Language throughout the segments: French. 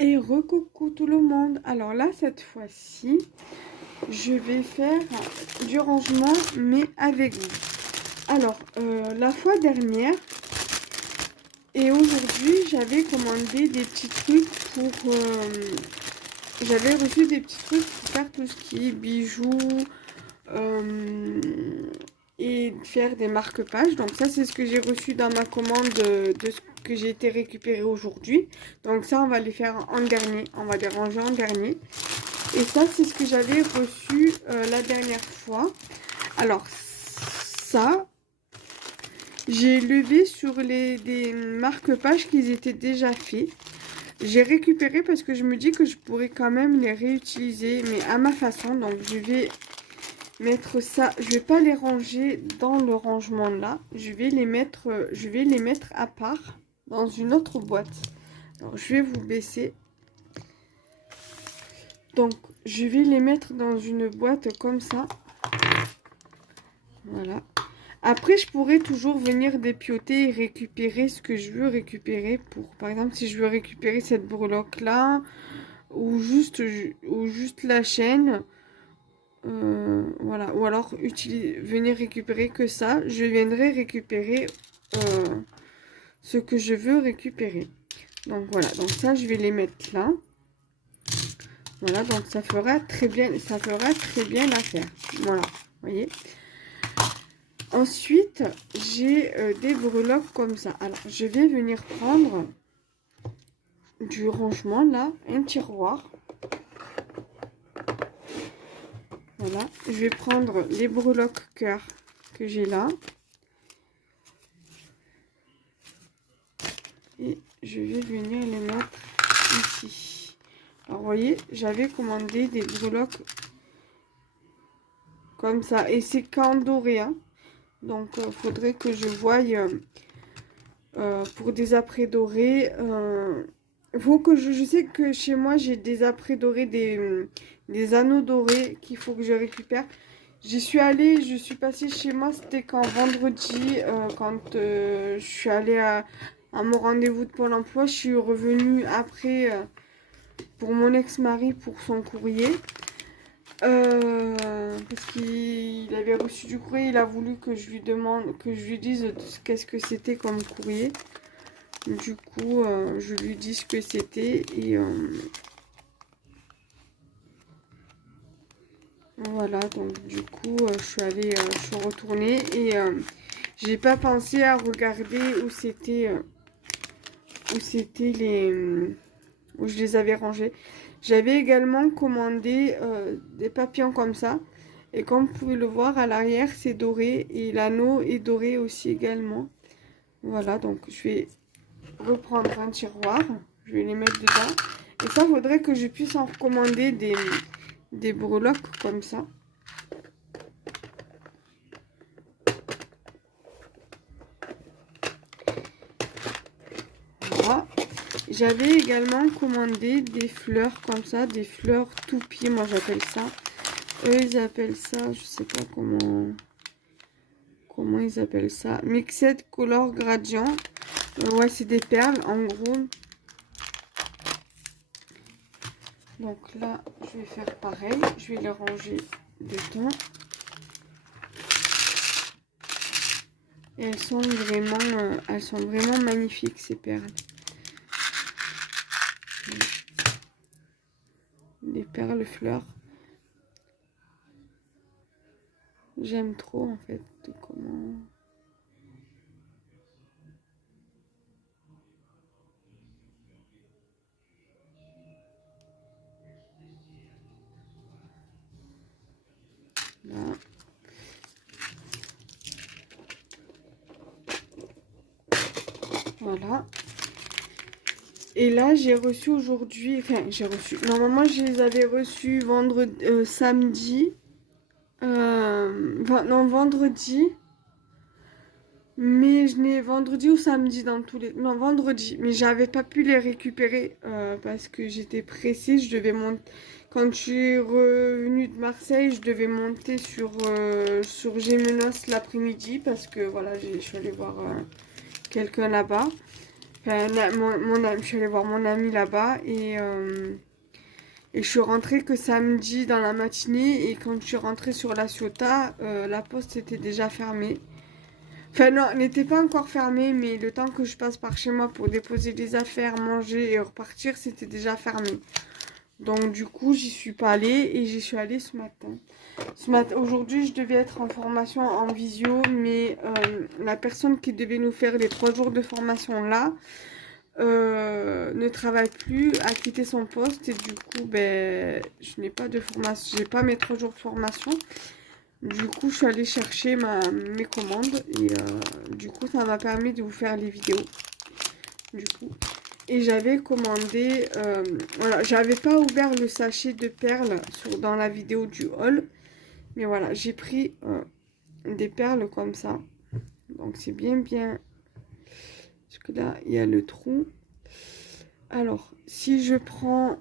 Et recoucou tout le monde. Alors là, cette fois-ci, je vais faire du rangement, mais avec vous. Alors, la fois dernière et aujourd'hui, j'avais commandé des petits trucs pour... j'avais reçu des petits trucs pour faire tout ce qui est bijoux et faire des marque-pages. Donc ça, c'est ce que j'ai reçu dans ma commande de ce que j'ai été récupéré aujourd'hui. Donc ça, on va les faire en dernier. On va les ranger en dernier. Et ça, c'est ce que j'avais reçu la dernière fois. Alors, ça, j'ai levé sur des marque-pages qui étaient déjà faits. J'ai récupéré parce que je me dis que je pourrais quand même les réutiliser, mais à ma façon. Donc, je vais mettre ça. Je vais pas les ranger dans le rangement là. Je vais les mettre à part dans une autre boîte. Alors, je vais vous baisser. Donc, je vais les mettre dans une boîte comme ça. Voilà. Après, je pourrais toujours venir dépioter et récupérer ce que je veux récupérer. Pour, par exemple, si je veux récupérer cette breloque-là, ou juste la chaîne, voilà. Ou alors, venir récupérer que ça. Je viendrai récupérer ce que je veux récupérer. Donc, voilà. Donc, ça, je vais les mettre là. Voilà. Donc, ça fera très bien l'affaire. Voilà. Vous voyez ? Ensuite, j'ai des breloques comme ça. Alors, je vais venir prendre du rangement, là, un tiroir. Voilà. Je vais prendre les breloques cœur que j'ai là. Et je vais venir les mettre ici. Alors, vous voyez, j'avais commandé des breloques comme ça. Et c'est qu'en doré, hein. Donc, il faudrait que je voie pour des après dorés. Faut que je sais que chez moi, j'ai des après dorés, des anneaux dorés qu'il faut que je récupère. J'y suis allée, je suis passée chez moi, c'était quand vendredi, quand je suis allée à mon rendez-vous de Pôle emploi. Je suis revenue après pour mon ex-mari pour son courrier. Parce qu'il avait reçu du courrier, il a voulu que je lui demande, que je lui dise qu'est-ce que c'était comme courrier. Du coup, je lui dis ce que c'était et voilà. Donc du coup, je suis retournée et j'ai pas pensé à regarder où c'était où je les avais rangés. J'avais également commandé des papillons comme ça. Et comme vous pouvez le voir, à l'arrière, c'est doré. Et l'anneau est doré aussi également. Voilà, donc je vais reprendre un tiroir. Je vais les mettre dedans. Et ça, faudrait que je puisse en recommander des breloques comme ça. Voilà. J'avais également commandé des fleurs comme ça, des fleurs toupies, moi j'appelle ça. Eux, ils appellent ça, je sais pas comment ils appellent ça. Mixed Color Gradient. Ouais, c'est des perles, en gros. Donc là, je vais faire pareil. Je vais les ranger dedans. Et elles sont vraiment magnifiques, ces perles. Des perles fleurs. J'aime trop, en fait, comment... Là. Voilà. Et là, j'ai reçu aujourd'hui... Enfin, j'ai reçu... Normalement, je les avais reçus samedi. Non, vendredi. Mais je n'ai vendredi ou samedi dans tous les... Non, vendredi. Mais j'avais pas pu les récupérer parce que j'étais pressée. Je devais monter... Quand je suis revenue de Marseille, je devais monter sur Gémenos l'après-midi parce que voilà, je suis allée voir quelqu'un là-bas. Enfin, je suis allée voir mon ami là-bas et je suis rentrée que samedi dans la matinée. Et quand je suis rentrée sur la Ciotat, la poste était déjà fermée. Enfin non, elle n'était pas encore fermée, mais le temps que je passe par chez moi pour déposer les affaires, manger et repartir, c'était déjà fermé. Donc du coup, j'y suis pas allée et j'y suis allée ce matin. Aujourd'hui, je devais être en formation en visio, mais la personne qui devait nous faire les 3 jours de formation là ne travaille plus, a quitté son poste et du coup, ben, je n'ai pas de formation, j'ai pas mes 3 jours de formation. Du coup, je suis allée chercher mes commandes et du coup, ça m'a permis de vous faire les vidéos. Du coup, et j'avais commandé, voilà, j'avais pas ouvert le sachet de perles dans la vidéo du haul, mais voilà, j'ai pris des perles comme ça. Donc c'est bien, parce que là, il y a le trou. Alors, si je prends,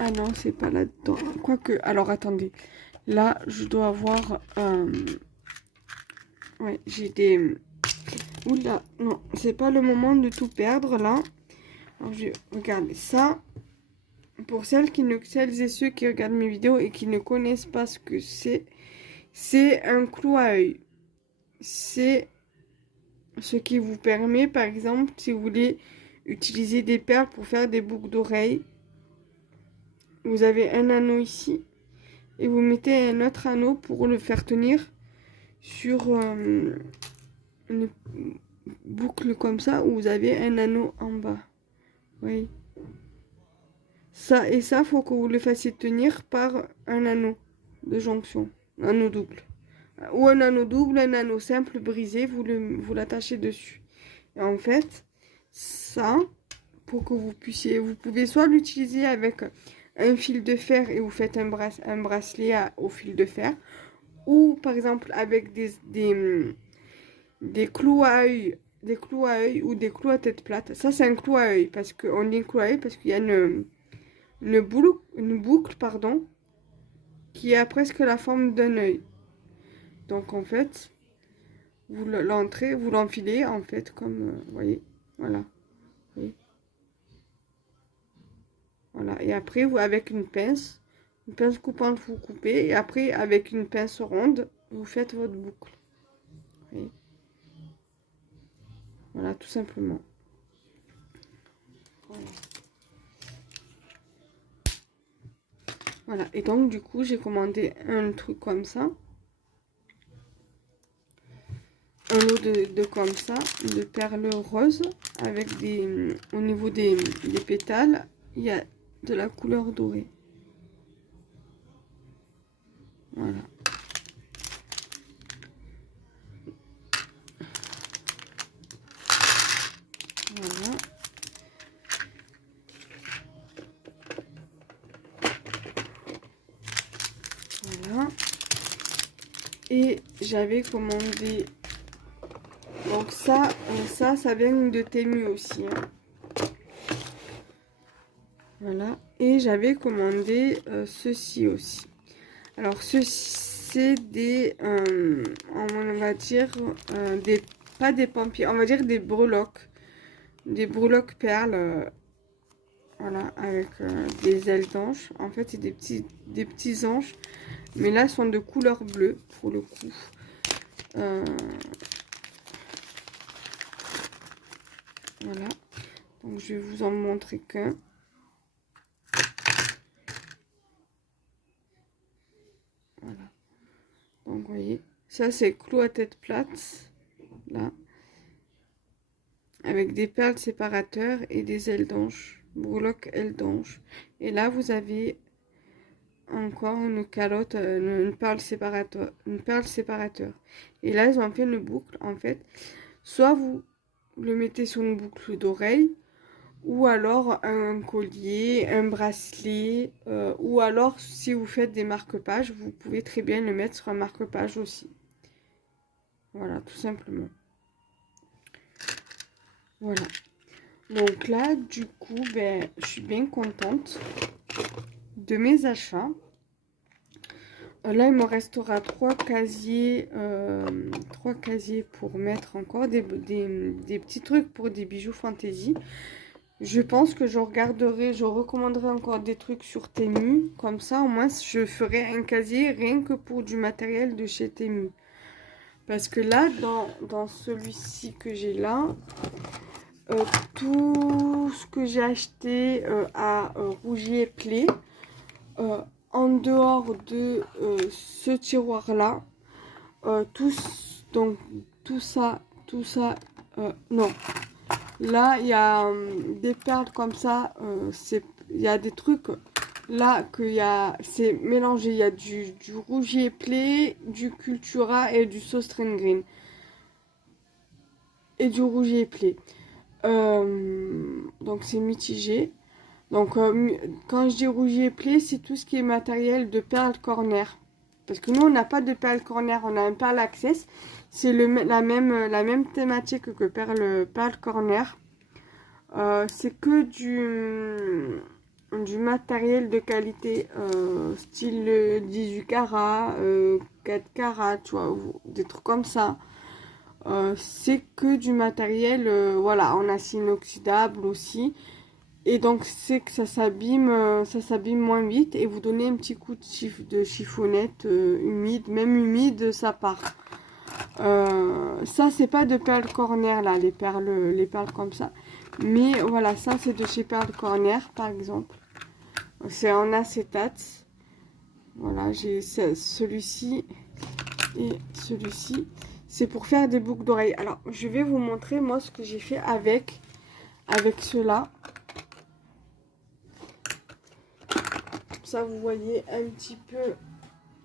ah non, c'est pas là-dedans. Quoique, alors attendez, là, je dois avoir, ouais, j'ai des, oula, non, c'est pas le moment de tout perdre là. Alors, je vais regarder ça. Pour celles et ceux qui regardent mes vidéos et qui ne connaissent pas ce que c'est un clou à œil. C'est ce qui vous permet, par exemple, si vous voulez utiliser des perles pour faire des boucles d'oreilles. Vous avez un anneau ici et vous mettez un autre anneau pour le faire tenir sur une boucle comme ça où vous avez un anneau en bas. Oui. Ça et ça, faut que vous le fassiez tenir par un anneau de jonction, un anneau double. Ou un anneau double, un anneau simple brisé, vous l'attachez dessus. Et en fait, ça, pour que vous pouvez soit l'utiliser avec un fil de fer et vous faites un bracelet au fil de fer, ou par exemple avec des clous à œil, ou des clous à tête plate. Ça, c'est un clou à œil, parce qu'on dit clou à œil parce qu'il y a une boucle, pardon, qui a presque la forme d'un œil. Donc en fait, vous l'enfilez en fait comme, vous voyez, voilà. Vous voyez. Voilà, et après, avec une pince coupante, vous coupez, et après, avec une pince ronde, vous faites votre boucle. Vous voyez. Voilà, tout simplement. Voilà. Voilà, et donc du coup, j'ai commandé un truc comme ça. Un lot de comme ça, de perles roses, avec au niveau des pétales, il y a de la couleur dorée. Voilà. Voilà. Voilà. Et j'avais commandé, donc ça vient de Temu aussi. Hein. Voilà. Et j'avais commandé ceci aussi. Alors ceci, c'est on va dire, pas des pompiers, on va dire des breloques. Des breloques perles. Voilà, avec des ailes d'ange. En fait, c'est des petits anges. Mais là, ils sont de couleur bleue, pour le coup. Voilà. Donc, je vais vous en montrer qu'un. Voilà. Donc, vous voyez. Ça, c'est clou à tête plate. Là. Avec des perles séparateurs et des ailes d'ange. Breloque ailes d'ange. Et là, vous avez encore une calotte, une perle séparateur. Et là, ils ont fait une boucle, en fait. Soit vous le mettez sur une boucle d'oreille, ou alors un collier, un bracelet, ou alors si vous faites des marque-pages, vous pouvez très bien le mettre sur un marque-page aussi. Voilà, tout simplement. Voilà. Donc là, du coup, ben, je suis bien contente de mes achats. Là, il me restera trois casiers pour mettre encore des petits trucs pour des bijoux fantaisie. Je pense que je recommanderai encore des trucs sur Temu. Comme ça, au moins, je ferai un casier rien que pour du matériel de chez Temu. Parce que là, dans celui-ci que j'ai là, tout ce que j'ai acheté à Rougier Play, en dehors de ce tiroir-là, donc tout ça, non. Là, il y a des perles comme ça, il y a des trucs là c'est mélangé. Il y a du Rougier Play, du Cultura et du Sostrine Green. Et du Rougier Play. Donc c'est mitigé. Donc quand je dis Rougier Play, c'est tout ce qui est matériel de perles corner. Parce que nous, on n'a pas de perles corner, on a un perle access. C'est la même thématique que perle corner. C'est que du matériel de qualité, style 18 carats, 4 carats, tu vois, des trucs comme ça. C'est que du matériel, voilà, en acier inoxydable aussi. Et donc, c'est que ça s'abîme moins vite. Et vous donnez un petit coup de chiffonnette humide. Même humide, ça part. Ça, c'est pas de perles corner, là, les perles comme ça. Mais voilà, ça, c'est de chez Perle Corner, par exemple. C'est en acétate. Voilà, j'ai celui-ci et celui-ci. C'est pour faire des boucles d'oreilles. Alors, je vais vous montrer, moi, ce que j'ai fait avec ceux-là. Ça, vous voyez un petit peu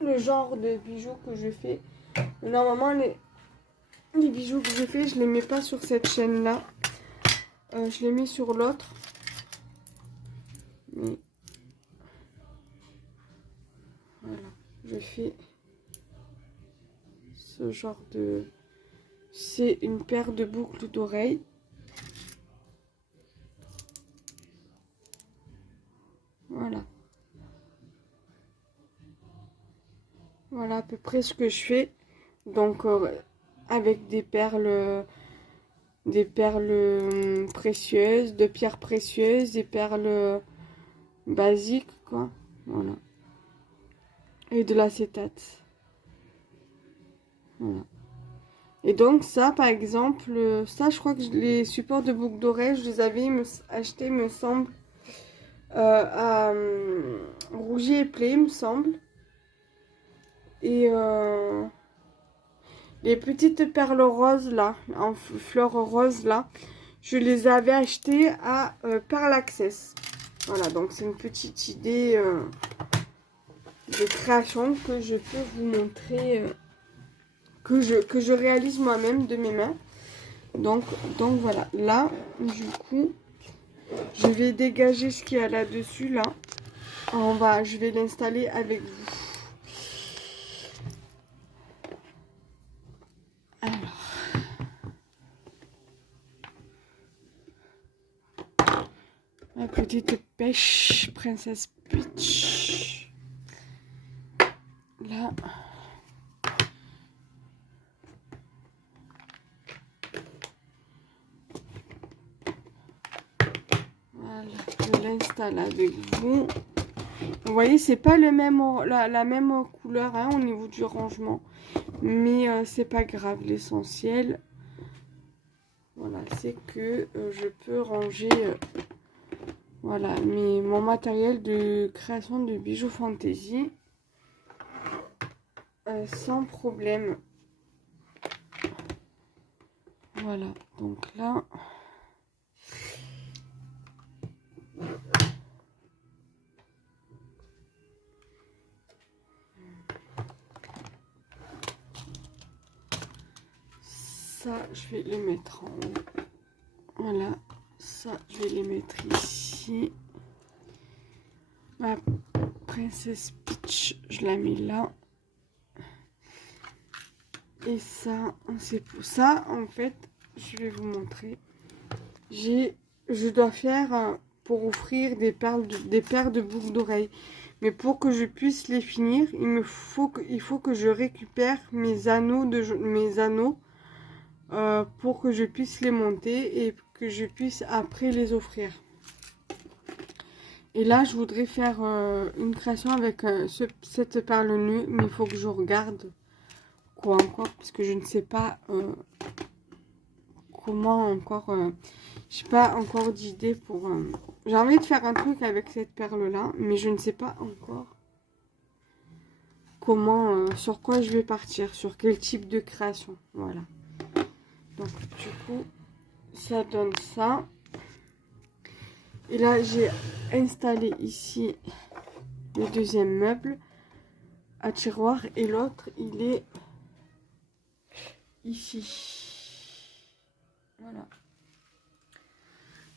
le genre de bijoux que je fais. Normalement, les bijoux que je fais, je les mets pas sur cette chaîne-là. Je les mets sur l'autre. Mais voilà, je fais ce genre de... C'est une paire de boucles d'oreilles. Voilà. Voilà à peu près ce que je fais. Donc avec des perles précieuses, de pierres précieuses, des perles basiques, quoi. Voilà. Et de l'acétate. Voilà. Et donc ça, par exemple, ça, je crois que les supports de boucles d'oreilles, je les avais achetés, me semble, à Rougier et Play, me semble. Et les petites perles roses, là, en fleurs roses, là, je les avais achetées à Perle Access. Voilà, donc c'est une petite idée de création que je peux vous montrer, que je réalise moi-même de mes mains. Donc voilà, là, du coup, je vais dégager ce qu'il y a là-dessus, là. Je vais l'installer avec vous. Alors. Ma petite pêche, Princesse Peach. Là. Voilà, je l'installe avec vous. Vous voyez, c'est pas la même couleur hein, au niveau du rangement. Mais c'est pas grave, l'essentiel. Voilà, c'est que je peux ranger voilà, mon matériel de création de bijoux fantaisie sans problème. Voilà, donc là... Ça, je vais les mettre en haut. Voilà, ça, je vais les mettre ici. Ma Princesse Peach, je la mets là. Et ça, c'est pour ça, en fait, je vais vous montrer. Je dois faire pour offrir des paires de boucles d'oreilles. Mais pour que je puisse les finir, il faut que je récupère mes anneaux pour que je puisse les monter et que je puisse après les offrir. Et là, je voudrais faire une création avec cette perle nue, mais il faut que je regarde quoi encore, parce que je ne sais pas comment encore. J'ai pas encore d'idée pour. J'ai envie de faire un truc avec cette perle là, mais je ne sais pas encore comment, sur quoi je vais partir, sur quel type de création. Voilà. Donc du coup, ça donne ça. Et là, j'ai installé ici le deuxième meuble à tiroir et l'autre, il est ici. Voilà.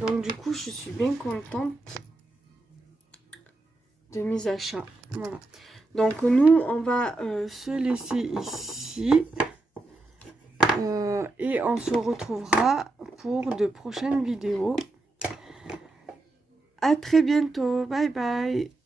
Donc du coup, je suis bien contente de mes achats. Voilà. Donc nous, on va se laisser ici. Et on se retrouvera pour de prochaines vidéos. À très bientôt. Bye bye.